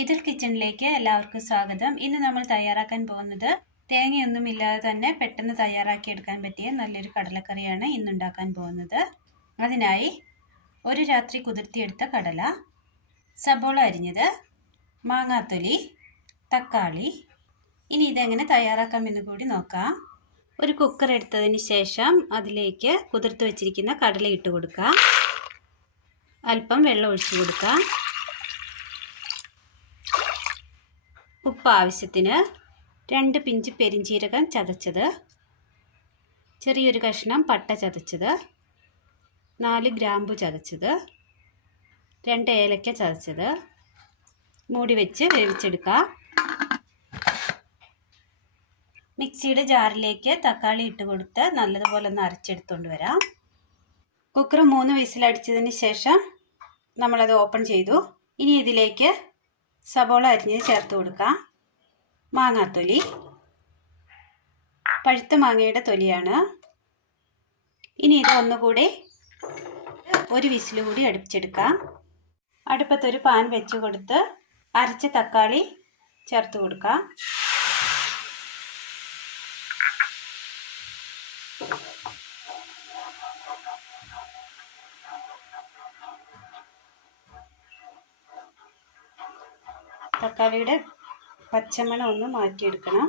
ഇതിൽ കിച്ചണിലേക്ക് എല്ലാവർക്കും സ്വാഗതം. ഇന്ന് നമ്മൾ തയ്യാറാക്കാൻ പോകുന്നത് തേങ്ങയൊന്നും ഇല്ലാതെ തന്നെ പെട്ടെന്ന് തയ്യാറാക്കി എടുക്കാൻ പറ്റിയ നല്ലൊരു കടലക്കറിയാണ് ഇന്നുണ്ടാക്കാൻ പോകുന്നത്. അതിനായി ഒരു രാത്രി കുതിർത്തിയെടുത്ത കടല, സബോള അരിഞ്ഞത്, മാങ്ങാത്തൊലി, തക്കാളി. ഇനി ഇതെങ്ങനെ തയ്യാറാക്കാമെന്ന് കൂടി നോക്കാം. ഒരു കുക്കർ എടുത്തതിന് ശേഷം അതിലേക്ക് കുതിർത്ത് വെച്ചിരിക്കുന്ന കടല ഇട്ട് കൊടുക്കാം. അല്പം വെള്ളം ഒഴിച്ചു കൊടുക്കാം. ഉപ്പ് ആവശ്യത്തിന്, 2 പിഞ്ച് പെരിഞ്ചീരകം ചതച്ചത്, ചെറിയൊരു കഷ്ണം പട്ട ചതച്ചത്, 4 ഗ്രാമ്പു ചതച്ചത്, 2 ഏലക്ക ചതച്ചത്. മൂടി വെച്ച് വേവിച്ചെടുക്കാം. മിക്സിയുടെ ജാറിലേക്ക് തക്കാളി ഇട്ട് കൊടുത്ത് നല്ലതുപോലെ ഒന്ന് അരച്ചെടുത്തുകൊണ്ട് വരാം. കുക്കർ 3 വിസിലടിച്ചതിന് ശേഷം നമ്മളത് ഓപ്പൺ ചെയ്തു. ഇനി ഇതിലേക്ക് സബോള അരിഞ്ഞത് ചേർത്ത് കൊടുക്കാം. മാങ്ങാത്തൊലി, പഴുത്ത മാങ്ങയുടെ തൊലിയാണ്. ഇനി ഇത് ഒന്നുകൂടി ഒരു വിസിൽ കൂടി അടുപ്പിച്ചെടുക്കാം. അടുപ്പത്തൊരു പാൻ വെച്ച് കൊടുത്ത് അരച്ച തക്കാളി ചേർത്ത് കൊടുക്കാം. തക്കാളിയുടെ പച്ചമണം ഒന്ന് മാറ്റിയെടുക്കണം.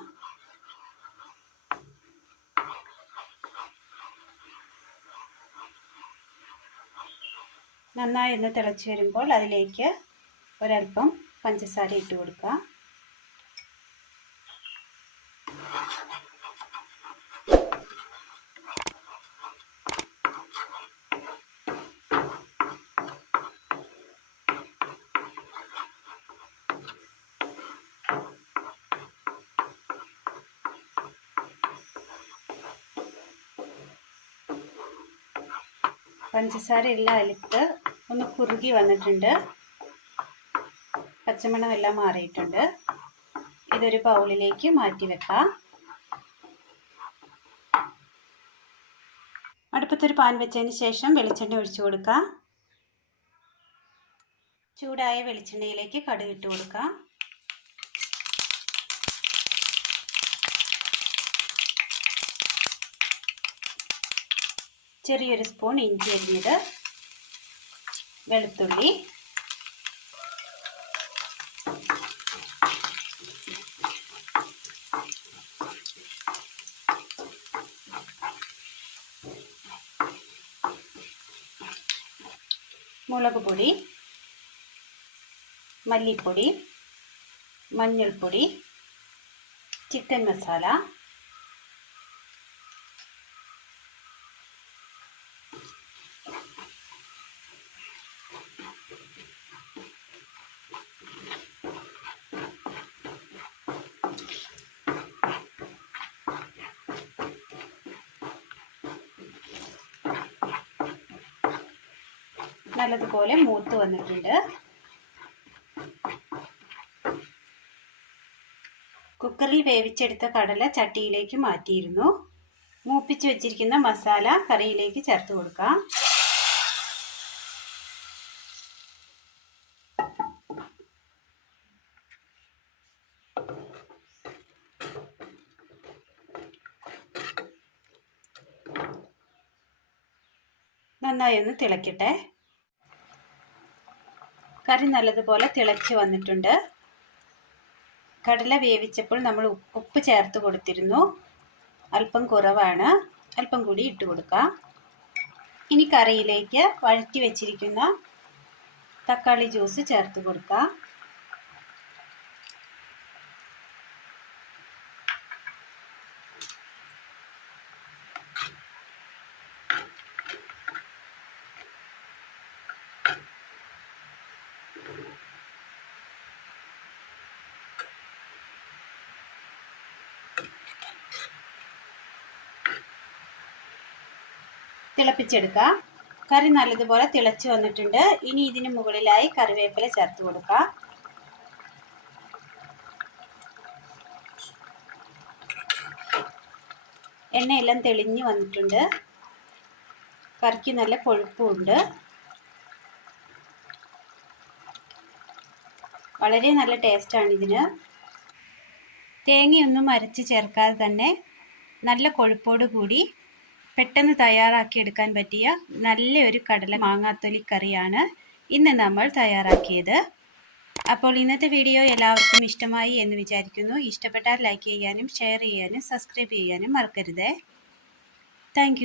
നന്നായി ഒന്ന് തിളച്ച് വരുമ്പോൾ അതിലേക്ക് ഒരൽപ്പം പഞ്ചസാര ഇട്ട് കൊടുക്കാം. പഞ്ചസാര എല്ലാം അതിലിട്ട് ഒന്ന് കുറുകി വന്നിട്ടുണ്ട്. പച്ചമണം എല്ലാം മാറിയിട്ടുണ്ട്. ഇതൊരു ബൗളിലേക്ക് മാറ്റി വെക്കാം. അടുപ്പത്തൊരു പാൻ വെച്ചതിന് ശേഷം വെളിച്ചെണ്ണ ഒഴിച്ചു കൊടുക്കാം. ചൂടായ വെളിച്ചെണ്ണയിലേക്ക് കടുക് ഇട്ട് കൊടുക്കാം. ചെറിയൊരു സ്പൂൺ ഇഞ്ചി അരിഞ്ഞത്, വെളുത്തുള്ളി, മുളക് പൊടി, മല്ലിപ്പൊടി, മഞ്ഞൾപ്പൊടി, ചിക്കൻ മസാല, നല്ലതുപോലെ മൂത്ത് വന്നിട്ടുണ്ട്. കുക്കറിൽ വേവിച്ചെടുത്ത കടല ചട്ടിയിലേക്ക് മാറ്റിയിരുന്നു. മൂപ്പിച്ച് വെച്ചിരിക്കുന്ന മസാല കറിയിലേക്ക് ചേർത്ത് കൊടുക്കാം. നന്നായി ഒന്ന് തിളക്കട്ടെ. കറി നല്ലതുപോലെ തിളച്ച് വന്നിട്ടുണ്ട്. കടല വേവിച്ചപ്പോൾ നമ്മൾ ഉപ്പ് ചേർത്ത് കൊടുത്തിരുന്നു. അല്പം കുറവാണ്. അല്പം കൂടി ഇട്ട് കൊടുക്കാം. ഇനി കറിയിലേക്ക് വഴറ്റി വെച്ചിരിക്കുന്ന തക്കാളി ജ്യൂസ് ചേർത്ത് കൊടുക്കാം. തിളപ്പിച്ചെടുക്കാം. കറി നല്ലതുപോലെ തിളച്ച് വന്നിട്ടുണ്ട്. ഇനി ഇതിന് മുകളിലായി കറിവേപ്പില ചേർത്ത് കൊടുക്കാം. എണ്ണയെല്ലാം തെളിഞ്ഞ് വന്നിട്ടുണ്ട്. കറിക്ക് നല്ല കൊഴുപ്പുണ്ട്. വളരെ നല്ല ടേസ്റ്റാണ് ഇതിന്. തേങ്ങയൊന്നും അരച്ച് ചേർക്കാതെ തന്നെ നല്ല കൊഴുപ്പോട് കൂടി പെട്ടെന്ന് തയ്യാറാക്കിയെടുക്കാൻ പറ്റിയ നല്ലൊരു കടല മാങ്ങാത്തൊലി കറിയാണ് ഇന്ന് നമ്മൾ തയ്യാറാക്കിയത്. അപ്പോൾ ഇന്നത്തെ വീഡിയോ എല്ലാവർക്കും ഇഷ്ടമായി എന്ന് വിചാരിക്കുന്നു. ഇഷ്ടപ്പെട്ടാൽ ലൈക്ക് ചെയ്യാനും ഷെയർ ചെയ്യാനും സബ്സ്ക്രൈബ് ചെയ്യാനും മറക്കരുതേ. താങ്ക്